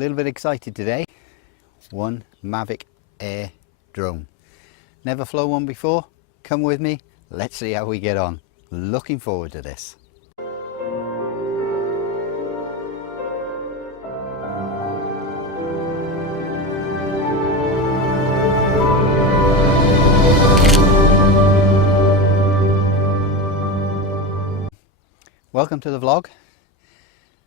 little bit excited today. One Mavic Air drone. Never flown one before. Come with me. Let's see how we get on. Looking forward to this. Welcome to the vlog.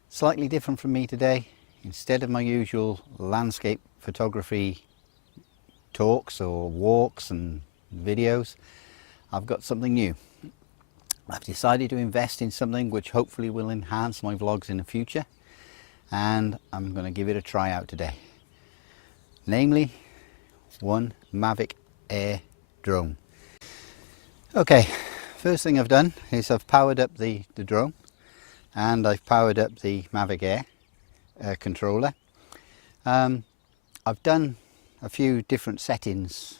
Slightly different from me today. Instead of my usual landscape photography talks or walks and videos, I've got something new. I've decided to invest in something which hopefully will enhance my vlogs in the future, and I'm going to give it a try out today. Namely, one Mavic Air drone. Okay, first thing I've done is I've powered up the drone, and I've powered up the Mavic Air controller. I've done a few different settings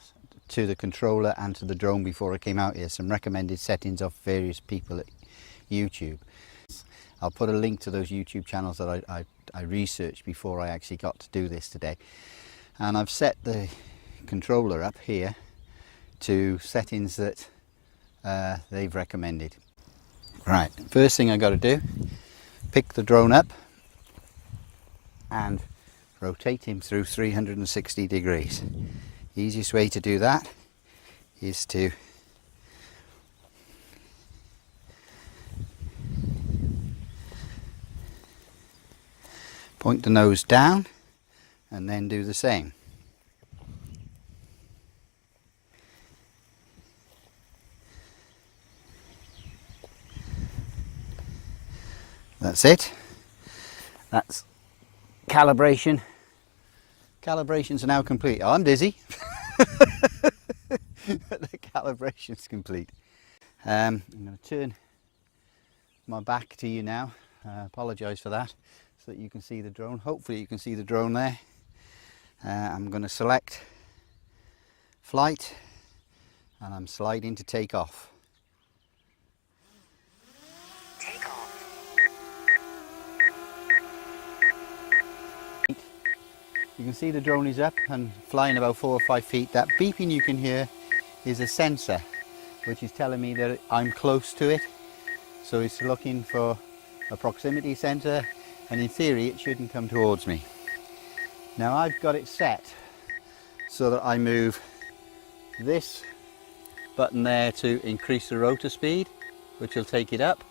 to the controller and to the drone before I came out here, some recommended settings of various people at YouTube. I'll put a link to those YouTube channels that I researched before I actually got to do this today. And I've set the controller up here to settings that they've recommended. Right, first thing I got to do, pick the drone up and rotate him through 360 degrees. Easiest way to do that is to point the nose down and then do the same. That's it. That's calibration. Calibrations are now complete. Oh, I'm dizzy. The calibration's complete. I'm going to turn my back to you now. Apologise for that, so that you can see the drone. Hopefully you can see the drone there. I'm going to select flight, and I'm sliding to take off. You can see the drone is up and flying about 4 or 5 feet. That beeping you can hear is a sensor which is telling me that I'm close to it. So it's looking for a proximity sensor, and in theory it shouldn't come towards me. Now I've got it set so that I move this button there to increase the rotor speed, which will take it up,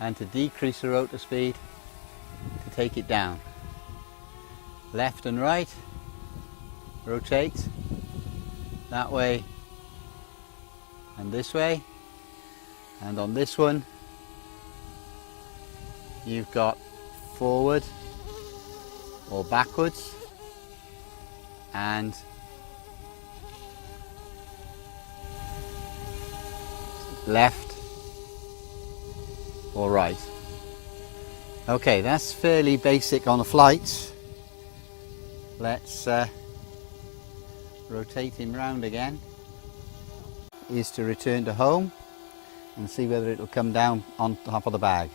and to decrease the rotor speed, to take it down. Left and right, rotate that way and this way, and on this one you've got forward or backwards and left or right. Okay, that's fairly basic on a flight. Let's rotate him round again. Is to return to home and see whether it'll come down on top of the bag.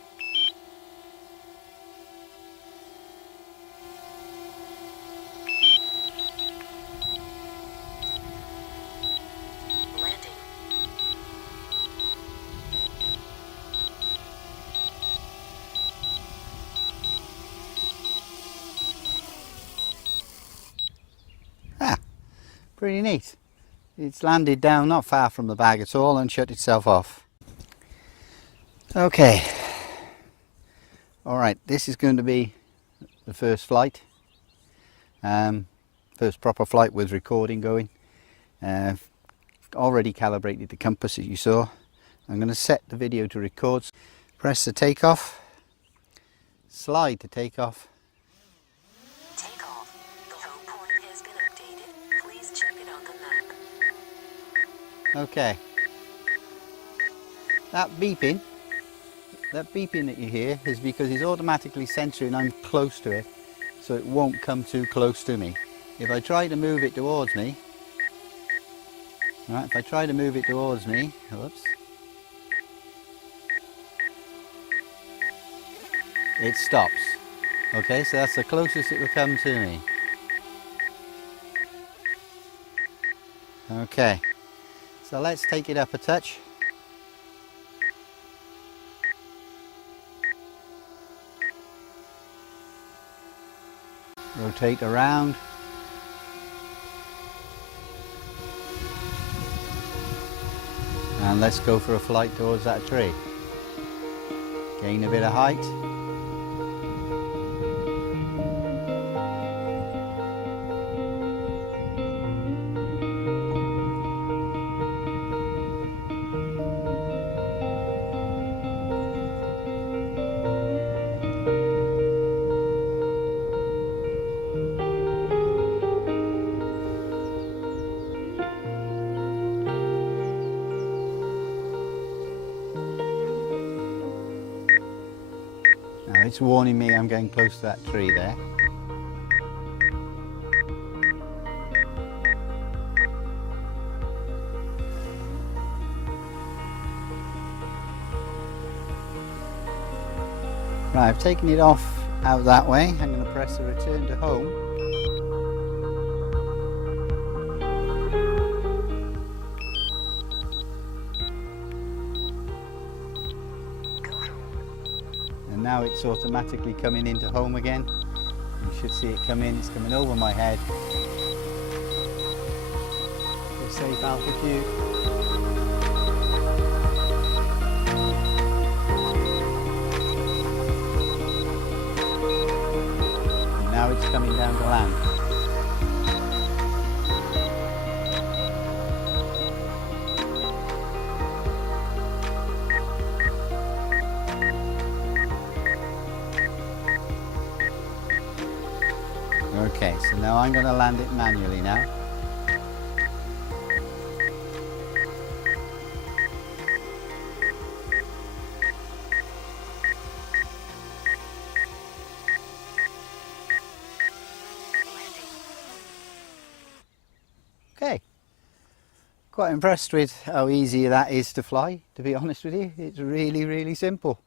Pretty neat. It's landed down not far from the bag at all and shut itself off. Okay. Alright, this is going to be the first flight. First proper flight with recording going. Already calibrated the compass as you saw. I'm going to set the video to record. Press the takeoff. Slide to take off. Okay, that beeping that you hear is because it's automatically censoring I'm close to it, so it won't come too close to me. If I try to move it towards me, right, whoops, it stops. Okay, so that's the closest it will come to me. Okay, so let's take it up a touch. Rotate around. And let's go for a flight towards that tree. Gain a bit of height. Now it's warning me I'm getting close to that tree there. Right, I've taken it off out that way. I'm going to press the return to home. And now it's automatically coming into home again. You should see it come in. It's coming over my head. To a safe altitude. Now it's coming down to land. Okay, so now I'm going to land it manually now. Okay, quite impressed with how easy that is to fly, to be honest with you. It's really, really simple.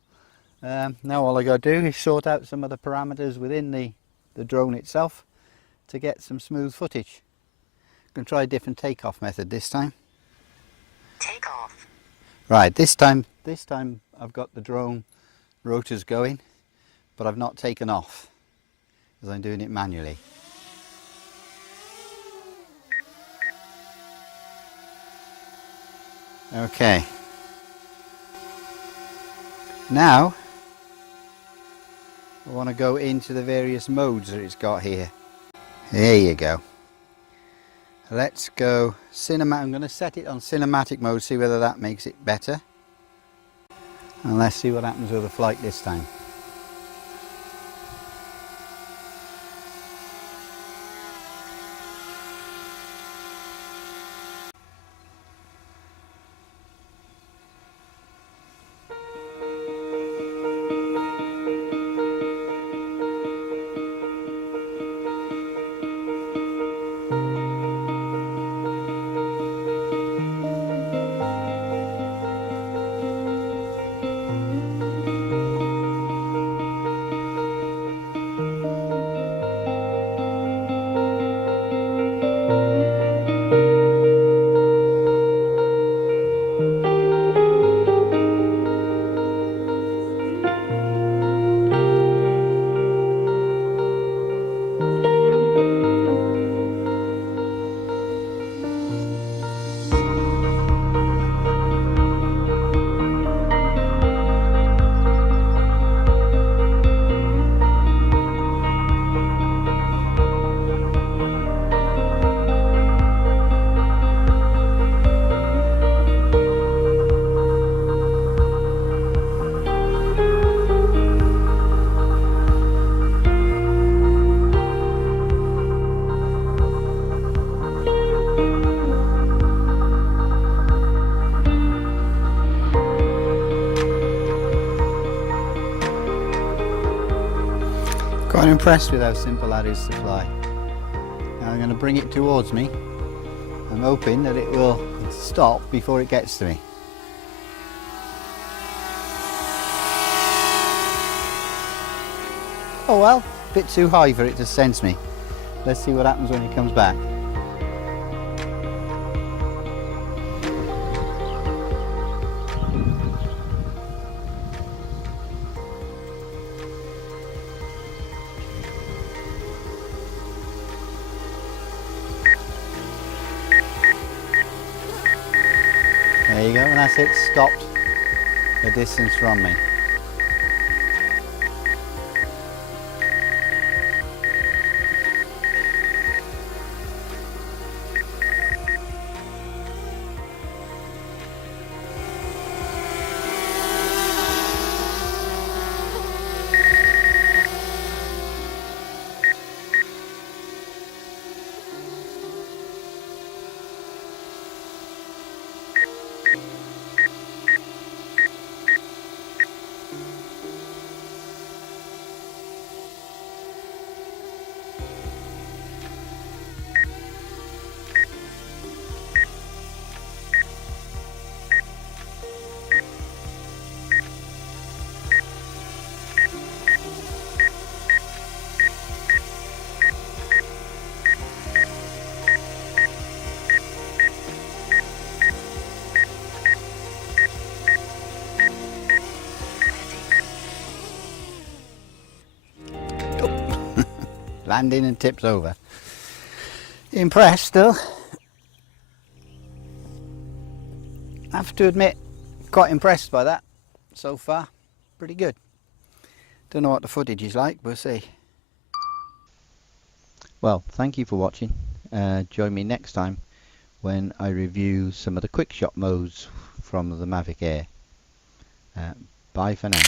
Now all I got to do is sort out some of the parameters within the drone itself to get some smooth footage. I'm going to try a different takeoff method this time. Takeoff. Right, this time I've got the drone rotors going, but I've not taken off because I'm doing it manually. Okay, now I want to go into the various modes that it's got here. There you go. Let's go cinematic. I'm going to set it on cinematic mode, see whether that makes it better. And let's see what happens with the flight this time. Quite impressed with how simple that is to fly. Now I'm going to bring it towards me. I'm hoping that it will stop before it gets to me. Oh well. bit too high for it to sense me. Let's see what happens when it comes back. There you go, and that's it, stopped a distance from me. Landing and tips over. Impressed still. I have to admit, quite impressed by that so far. Pretty good. Don't know what the footage is like, we'll see. Well, thank you for watching. Join me next time when I review some of the quick shot modes from the Mavic Air. Bye for now.